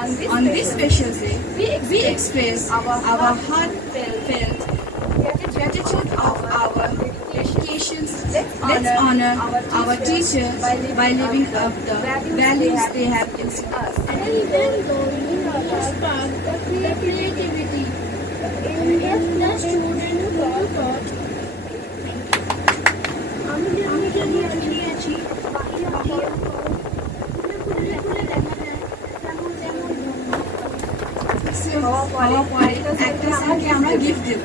On this special day, we express our heartfelt gratitude of our dedications. Let's honor our teachers by living up the values they have instilled us. And even though we have sparked the creativity in the student thought, আমি যদি আছি হওয়ার পরে একটা স্যারকে আমরা gift দেব।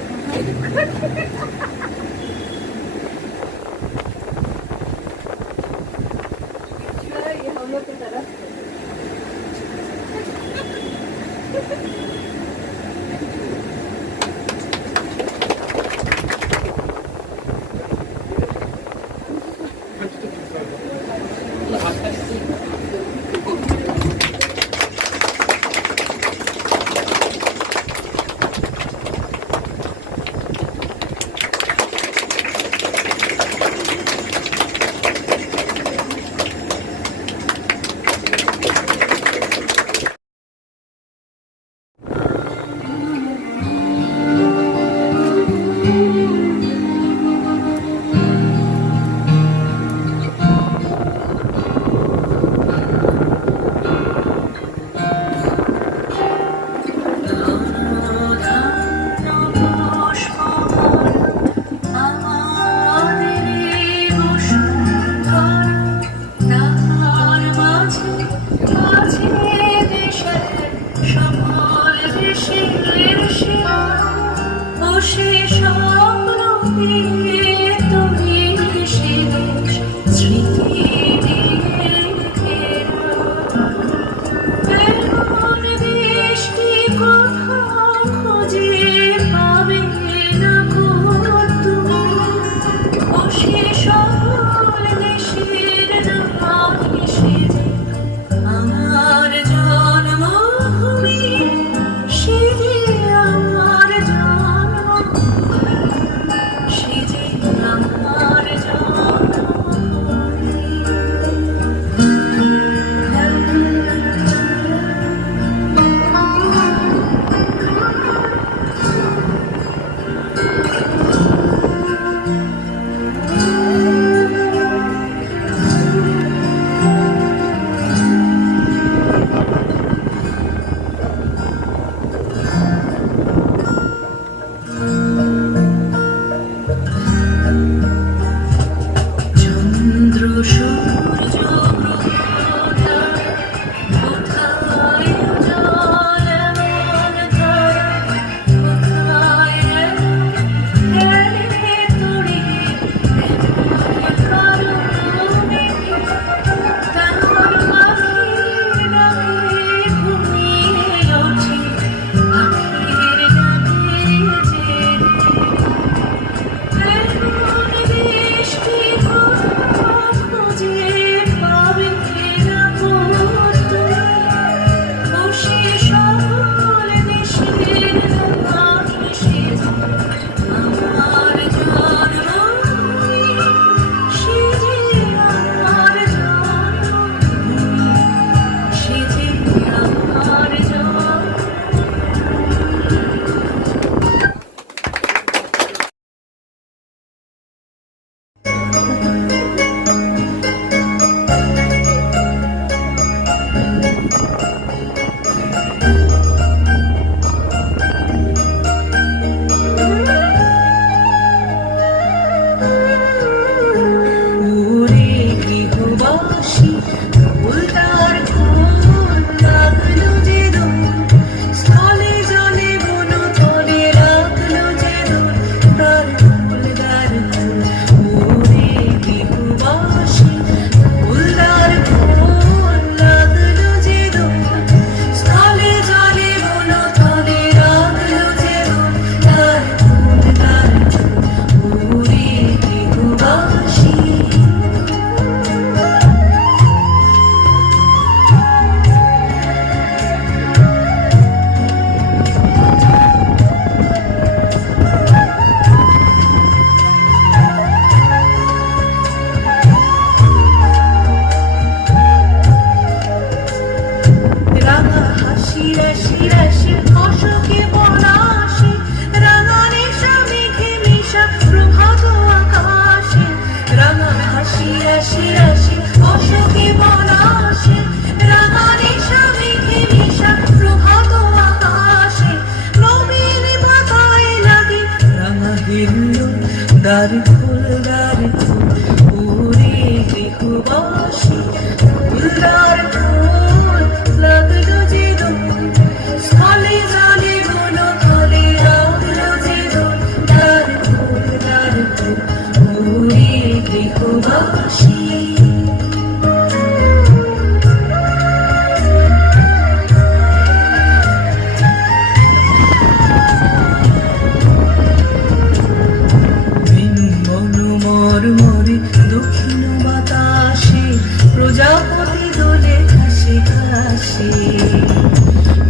আকাশে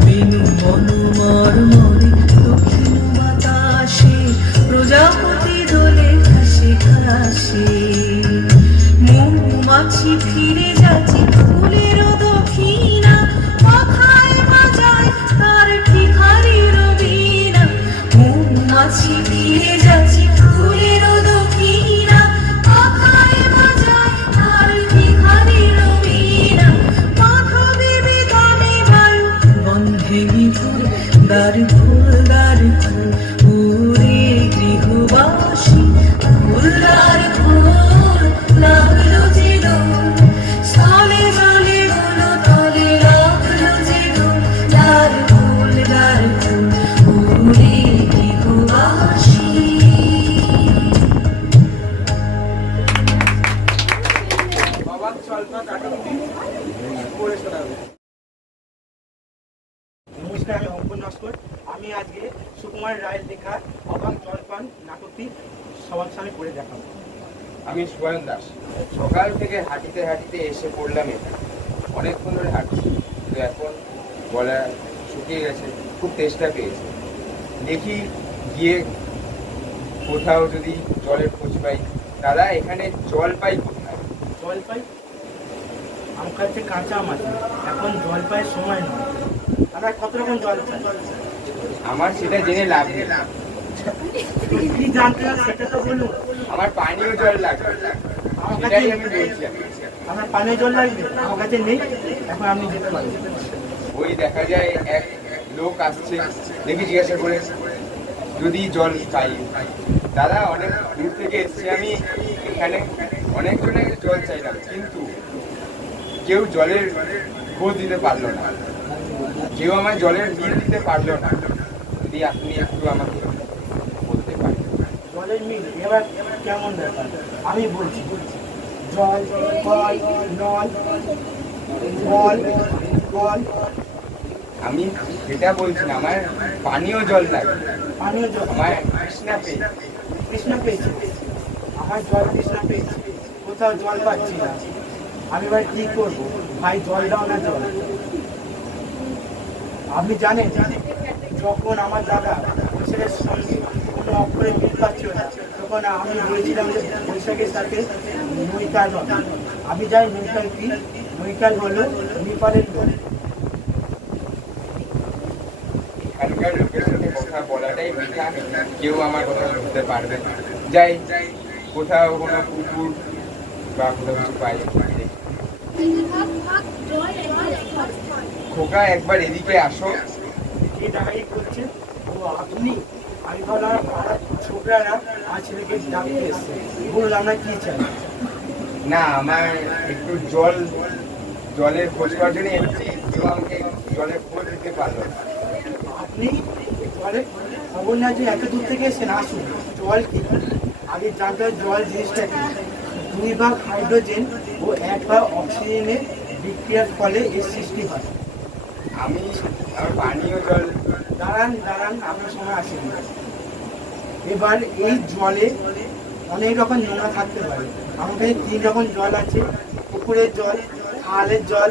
বেনু মনোমর মরে দক্ষিণ বাতাসে প্রজাপতি দোলে ঘাসে ঘাসে মৌমাছি ফিরে যাচ্ছে ফুলের দক্ষিণা পাখায় বাজায় তার ভিখারির বীণা মৌমাছি ফিরে যাচ্ছে ফুলের দক্ষিণা পাখায় বাজায় তার ভিখারির বীণা মাধবী বিধানে বায়ু বন্ধে মিথুর দ্বার ফুল দ্বার ফুল ওরে গৃহবাসী ফুলদার ফুল লাগলো যে দোল স্থলে জলে গুলো তলে লাগলো যে দোল দ্বার ফুল ওরে গৃহবাসী। অবাক চলপা কাটাকুটি করে শোনাবে। নমস্কার, আমি অঙ্কন নস্কর। আমি আজকে সুকুমার রায়ের লেখা অবাক জলপান নাটকটি সবার সামনে পড়ে দেখাবো। আমি সুবয়ন দাস। সকাল থেকে হাঁটিতে হাঁটিতে এসে পড়লাম এখানে। অনেকক্ষণ ধরে হাঁটছি, কিন্তু এখন গলা শুকিয়ে গেছে, খুব তেষ্টা পেয়েছে। দেখি গিয়ে কোথাও যদি জলের খোঁজ পাই। দাদা, এখানে জল পাই কোথায়? জল পাই আমার কাছে কাঁচা আম আছে, এখন জল পাই সময় নয়। আমরা কত রকম জল চাই? আমার সেটা জেনে লাভ নেই। কি জানতে হবে সেটা তো বলুন। আমার পানীয় জল লাগবে, আমার কাছে সেটাই আমি বলছি। আমার পানীয় জল লাগবে, আমার কাছে নেই, এখন আপনি যেতে পারেন। ওই দেখা যায় এক লোক আসছে, দেখি জিজ্ঞাসা করে যদি জল পাই। দাদা, অনেক দূর থেকে এসছি আমি, এখানে অনেকজনের জল চাইলাম, কিন্তু কেউ জলের খোঁজ দিতে পারলো না, কেউ আমার জলের বিল দিতে পারলো না। যদি আপনি একটু আমাকে বলতে পারেন। জলের মিল এবার কেমন ব্যাপার আমি বলছি। জল, কল, নল, কল, কল। আমি সেটা বলছি না, আমার পানীয় জল লাগবে। পানীয় জল আমার তৃষ্ণা পেয়েছে। তৃষ্ণা পেয়েছে, আমার জল তৃষ্ণা পেয়েছে, কোথাও জল পাচ্ছি না। আমি এবার কি করবো ভাই? জল দাও না জল। আপনি জানেন, যখন আমার দাদা বৈশাখের সঙ্গে কোনো অক্ষরে মিল পাচ্ছিল না, তখন আমি বলেছিলাম যে বৈশাখের সাথে নৈকাল হবে। আমি যাই নৈকাল কি? নৈকাল হলো নেপালের জল। এখানকার লোকের সাথে কথা বলাটাই বৃথা, কেউ আমার কথা বুঝতে পারবে না। যাই, কোথাও কোনো পুকুর বা কোথাও কিছু পাই। খোকা, একবার এদিকে আসো। কে ডাকাই করছে? ও আপনি? আমি ভাবলাম পাড়ার ছোকরারা আমার ছেলেকে ডাকতে এসছে। বলুন আমরা কি চাই? না, আমার একটু জলের খোঁজ করার জন্য এসেছি, কেউ আমাকে জলের খোঁজ দিতে পারলো না। আপনি জলে খবর না যে এত দূর থেকে এসেছেন, আসুন। জল কি আগে জানতে হবে, জল জিনিসটা কি। 2 ভাগ হাইড্রোজেন ও 1 ভাগ অক্সিজেনের বিক্রিয়ার ফলে এর সৃষ্টি হয়। আমার পানীয় জল। দাঁড়ান, আপনার সময় আসেনি। এবার এই জলে অনেক রকম নোংরা থাকতে পারে। আমার কাছে 3 রকম জল আছে: পুকুরের জল, খালের জল,